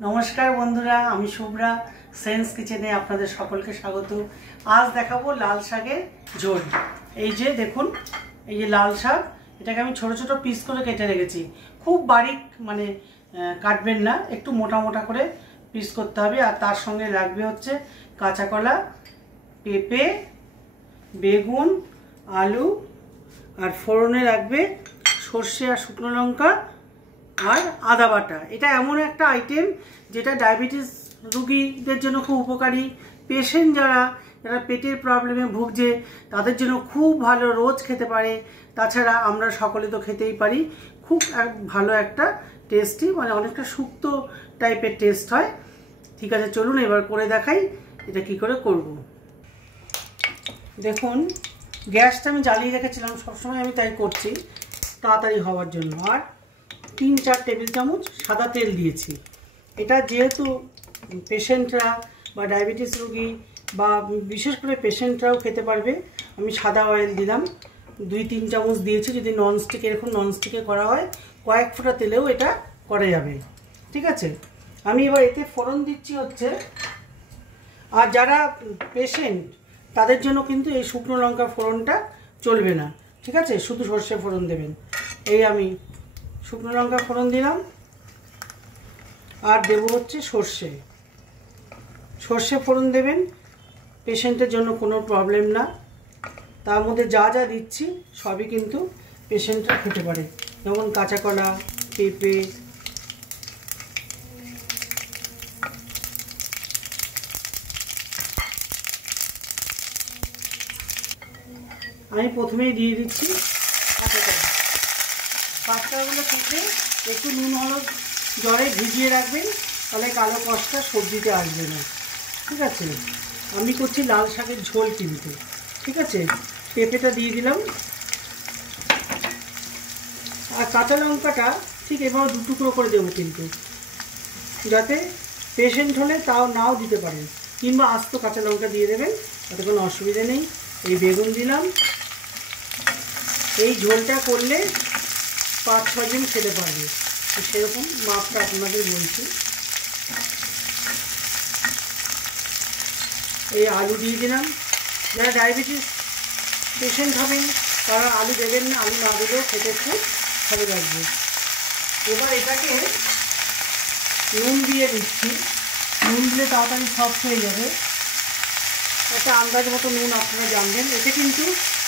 नमस्कार बंधुरा आमी शुभ्रा सेंस किचेने आपनादेर सकलके स्वागत। आज देखाबो लाल शाकेर झोल। এই যে দেখুন এই যে লাল শাক, এটাকে আমি ছোট ছোট পিস করে কেটে রেখেছি। খুব বারিক মানে কাটবেন না, একটু মোটা মোটা করে পিস করতে হবে। আর তার সঙ্গে লাগবে হচ্ছে কাঁচা কলা, পেঁপে, বেগুন, আলু, আর ফোড়নে রাখবে সর্ষে আর শুকনো লঙ্কা আর আদা বাটা। এটা এমন একটা আইটেম যেটা ডায়াবেটিস রোগীদের জন্য খুব উপকারী। পেশেন্ট যারা যারা পেটের প্রবলেমে ভুগছে তাদের জন্য খুব ভালো, রোজ খেতে পারে। তাছাড়া আমরা সকলে তো খেতেই পারি। খুব ভালো একটা টেস্টি, মানে অনেকটা শুক্তো টাইপের টেস্ট হয়। ঠিক আছে, চলুন এবার করে দেখাই এটা কি করে করব। দেখুন গ্যাসটা আমি জ্বালিয়ে রেখেছিলাম, সবসময় আমি তাই করছি তাড়াতাড়ি হওয়ার জন্য। আর 3-4 টেবিল চামচ সাদা তেল দিয়েছি। এটা যেহেতু পেশেন্টরা বা ডায়াবেটিস রোগী বা বিশেষ করে পেশেন্টরাও খেতে পারবে, আমি সাদা অয়েল দিলাম 2-3 চামচ দিয়েছি। যদি ননস্টিক এরকম ননস্টিকে করা হয় কয়েক ফোঁটা তেলেও এটা করা যাবে। ঠিক আছে, আমি এবার এতে ফোড়ন দিচ্ছি হচ্ছে, আর যারা পেশেন্ট তাদের জন্য কিন্তু এই শুকনো লঙ্কা ফোড়নটা চলবে না। ঠিক আছে, শুধু সর্ষে ফোড়ন দেবেন। এই আমি শুকনো লঙ্কা ফোড়ন দিলাম, আর দেবো হচ্ছে সর্ষে। সর্ষে ফোড়ন দেবেন, পেশেন্টের জন্য কোনো প্রবলেম না। তার মধ্যে যা যা দিচ্ছি সবই কিন্তু পেশেন্টরা খেতে পারে, যেমন কাঁচা কলা, পেঁপে, আমি প্রথমেই দিয়ে দিচ্ছি কাঁচা কলা। পাঁচটাগুলো থেকে একটু নুন হলুদ জলে ভিজিয়ে রাখবেন, তাহলে কালো কষটা সবজিতে আসবে না। ঠিক আছে, আমি করছি লাল শাকের ঝোল কিন্তু। ঠিক আছে, পেঁপেটা দিয়ে দিলাম, আর কাঁচা লঙ্কাটা ঠিক এভাবে 2 টুকরো করে দেবো কিন্তু, যাতে পেশেন্ট হলে তাও নাও দিতে পারেন, কিংবা আস্ত কাঁচা লঙ্কা দিয়ে দেবেন, তাতে কোনো অসুবিধা নেই। এই বেগুন দিলাম। এই ঝোলটা করলে 5-6 জন খেতে পারবে, সেরকম মাপটা আপনাদের বলছি। এই আলু দিয়ে দিলাম। যারা ডায়াবেটিস পেশেন্ট হবেন তারা আলু দেবেন না, আলু না দিলেও খেতে খুব ভালো লাগবে। এবার এটাকে নুন দিয়ে দিচ্ছি। নুন দিলে তাড়াতাড়ি সফট হয়ে যাবে। একটা আন্দাজ মতো নুন আপনারা জানবেন। এতে কিন্তু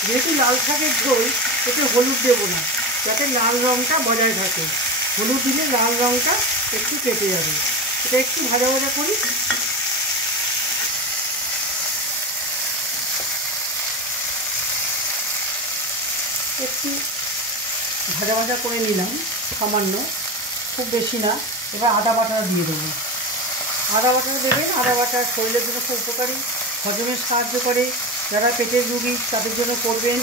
যেহেতু লাল শাকের ঝোল, এতে হলুদ দেবো না, যাতে লাল রঙটা বজায় থাকে। হলুদ দিলে লাল রঙটা একটু কেটে যাবে। এটা একটু ভাজা ভাজা করি। একটু ভাজা ভাজা করে নিলাম, সামান্য, খুব বেশি না। এবার আদা বাটাটা দিয়ে দেবো। আদা বাটাটা দেবেন। আদা বাটা শরীরের জন্য খুব উপকারী, হজমে সাহায্য করে। যারা পেটের রোগী তাদের জন্য করবেন,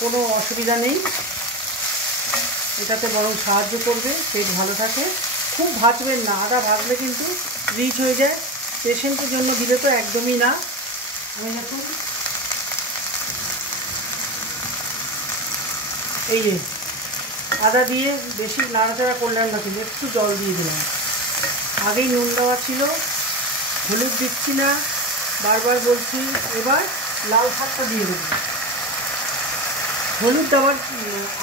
কোনো অসুবিধা নেই। এটাতে বরং সাহায্য করবে, পেট ভালো থাকে। খুব ভাজবেন না, আদা ভাজলে কিন্তু রিচ হয়ে যায়। পেশেন্টের জন্য দিলে তো একদমই না। আমি দেখুন এই যে আদা দিয়ে বেশি নাড়াচাড়া করলাম না, কিন্তু একটু জল দিয়ে দিলাম। আগেই নুন দেওয়া ছিল, হলুদ দিচ্ছি না, বারবার বলছি। এবার লাল শাকটা দিয়ে দেবো। হলুদ দেওয়ার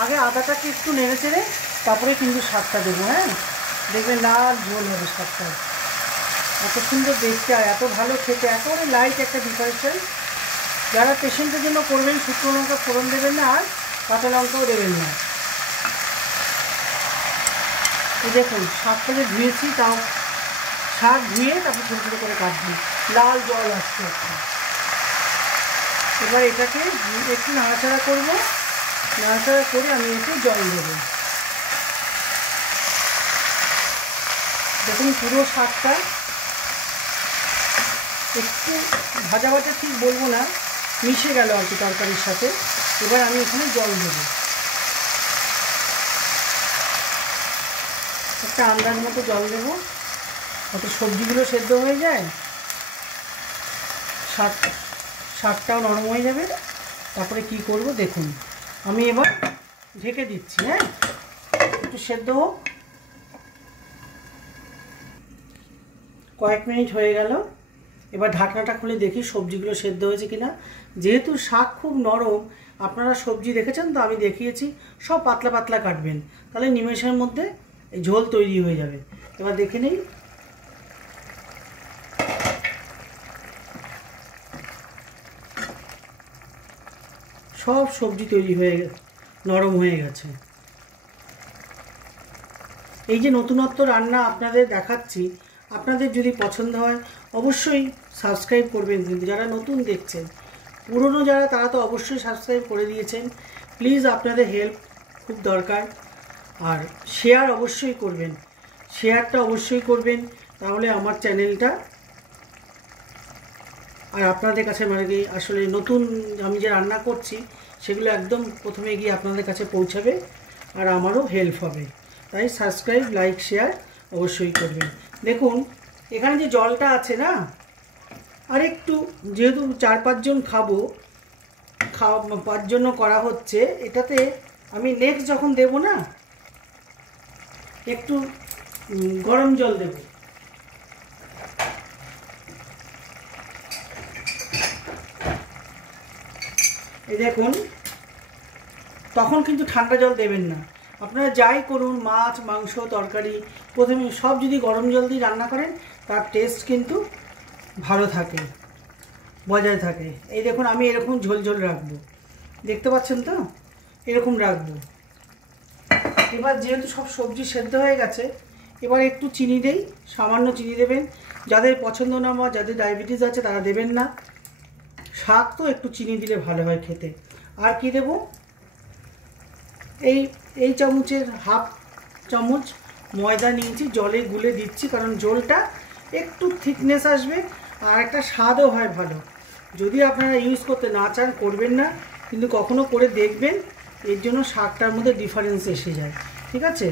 আগে আদাটাকে একটু নেড়ে চেড়ে তারপরে কিন্তু শাকটা দেবো। হ্যাঁ, দেখবেন লাল ঝোল হবে শাকটা, এত সুন্দর দেখতে আর এত ভালো খেতে, একেবারে লাইট একটা ডিফারেন্সিয়াল। যারা পেশেন্টের জন্য করবেন শুকনো লঙ্কা ফোড়ন দেবেন না, আর কাঁচা লঙ্কাও দেবেন না। এই দেখুন শাকটা যে ধুয়েছি, তাও শাক ধুয়ে তারপর ছোটো ছোটো করে কাটবি, লাল জল আসছে একটা। এবার এটাকে একটু নাড়াচাড়া করবো। নাড়াচাড়া করে আমি একটু জল দেবো। দেখুন পুরো শাকটা একটু ভাজা ভাজা ঠিক বলবো না, মিশে গেল আর কি তরকারির সাথে। এবার আমি এখানে জল দেবো, একটা আন্দাজ মতো জল দেবো, যাতে সবজিগুলো সেদ্ধ হয়ে যায়, শাকটাও নরম হয়ে যাবে। তারপরে কি করব দেখুন, আমি এবার ঢেকে দিচ্ছি। হ্যাঁ, একটু সেদ্ধ হোক। কয়েক মিনিট হয়ে গেল। এবার ঢাকনাটা খুলে দেখি সবজিগুলো সেদ্ধ হয়েছে কিনা। যেহেতু শাক খুব নরম, আপনারা সবজি দেখেছেন তো, আমি দেখিয়েছি, সব পাতলা পাতলা কাটবেন, তাহলে নিমেষের মধ্যে ঝোল তৈরি হয়ে যাবে। এবার দেখে নিই। সব সবজি তৈরি হয়ে নরম হয়ে গেছে। এই যে নতুনত্ব রান্না আপনাদের দেখাচ্ছি, আপনাদের যদি পছন্দ হয় অবশ্যই সাবস্ক্রাইব করবেন। কিন্তু যারা নতুন দেখছেন, পুরনো যারা, তারা তো অবশ্যই সাবস্ক্রাইব করে দিয়েছেন। প্লিজ আপনাদের হেল্প খুব দরকার। আর শেয়ার অবশ্যই করবেন, শেয়ারটা অবশ্যই করবেন, তাহলে আমার চ্যানেলটা আর আপনাদের কাছে মানে কি আসলে নতুন আমি যে রান্না করছি সেগুলো একদম প্রথমে গিয়ে আপনাদের কাছে পৌঁছাবে আর আমারও হেল্প হবে। তাই সাবস্ক্রাইব, লাইক, শেয়ার অবশ্যই করবেন। দেখুন এখানে যে জলটা আছে না, আর একটু, যেহেতু 4-5 জন খাওয়ার জন্য করা হচ্ছে, এটাতে আমি নেক্সট যখন দেব না, একটু গরম জল দেব। এই দেখুন, তখন কিন্তু ঠান্ডা জল দেবেন না। আপনারা যাই করুন, মাছ, মাংস, তরকারি, প্রথমে সব যদি গরম জল দিয়ে রান্না করেন, তার টেস্ট কিন্তু ভালো থাকে, বজায় থাকে। এই দেখুন আমি এরকম ঝোল ঝোল রাখবো, দেখতে পাচ্ছেন তো, এরকম রাখবো। এবার যেহেতু সব সবজি সেদ্ধ হয়ে গেছে, এবার একটু চিনি দেই, সামান্য চিনি দেবেন। যাদের পছন্দ না, বা যাদের ডায়াবেটিস আছে তারা দেবেন না। শাক তো একটু চিনি দিলে ভালো হয় খেতে। আর কি দেব, এই চামচের হাফ চামচ ময়দা নিয়েছি, জলে গুলে দিচ্ছি, কারণ ঝোলটা একটু থিকনেস আসবে আর একটা স্বাদও হয় ভালো। যদি আপনারা ইউজ করতে না চান করবেন না, কিন্তু কখনো করে দেখবেন, এর জন্য শাকটার মধ্যে ডিফারেন্স এসে যায়। ঠিক আছে,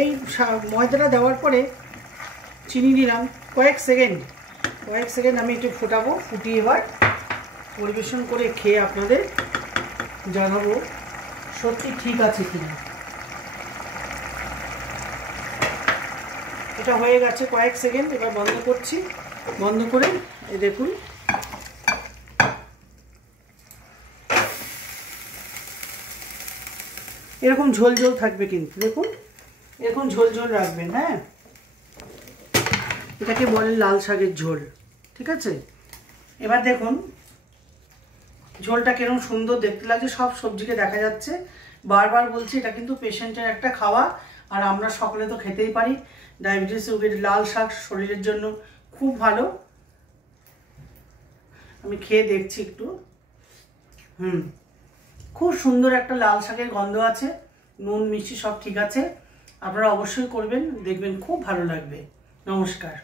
এই ময়দাটা দেওয়ার পরে চিনি দিলাম, কয়েক সেকেন্ড আমি একটু ফোটাবো। ফুটিয়ে এবার পরিবেশন করে খেয়ে আপনাদের জানাবো সত্যি ঠিক আছে কিনা। এটা হয়ে গেছে কয়েক সেকেন্ড, এবার বন্ধ করছি। বন্ধ করে এই দেখুন, এরকম ঝোল ঝোল থাকবে, কিন্তু দেখুন এরকম ঝোল ঝোল রাখবেন। হ্যাঁ, এটাকে বলে লাল শাকের ঝোল। ঠিক আছে, এবার দেখুন ঝোলটা কিরকম সুন্দর দেখতে লাগছে, সব সবজিকে দেখা যাচ্ছে। বারবার বলছি, এটা কিন্তু পেশেন্টের একটা খাওয়া, আর আমরা সকলে তো খেতেই পারি। ডায়াবেটিস রোগীর লাল শাক শরীরের জন্য খুব ভালো। আমি খেয়ে দেখছি একটু। খুব সুন্দর একটা লাল শাকের গন্ধ আছে, নুন মিষ্টি সব ঠিক আছে। আপনারা অবশ্যই করবেন, দেখবেন খুব ভালো লাগবে। নমস্কার।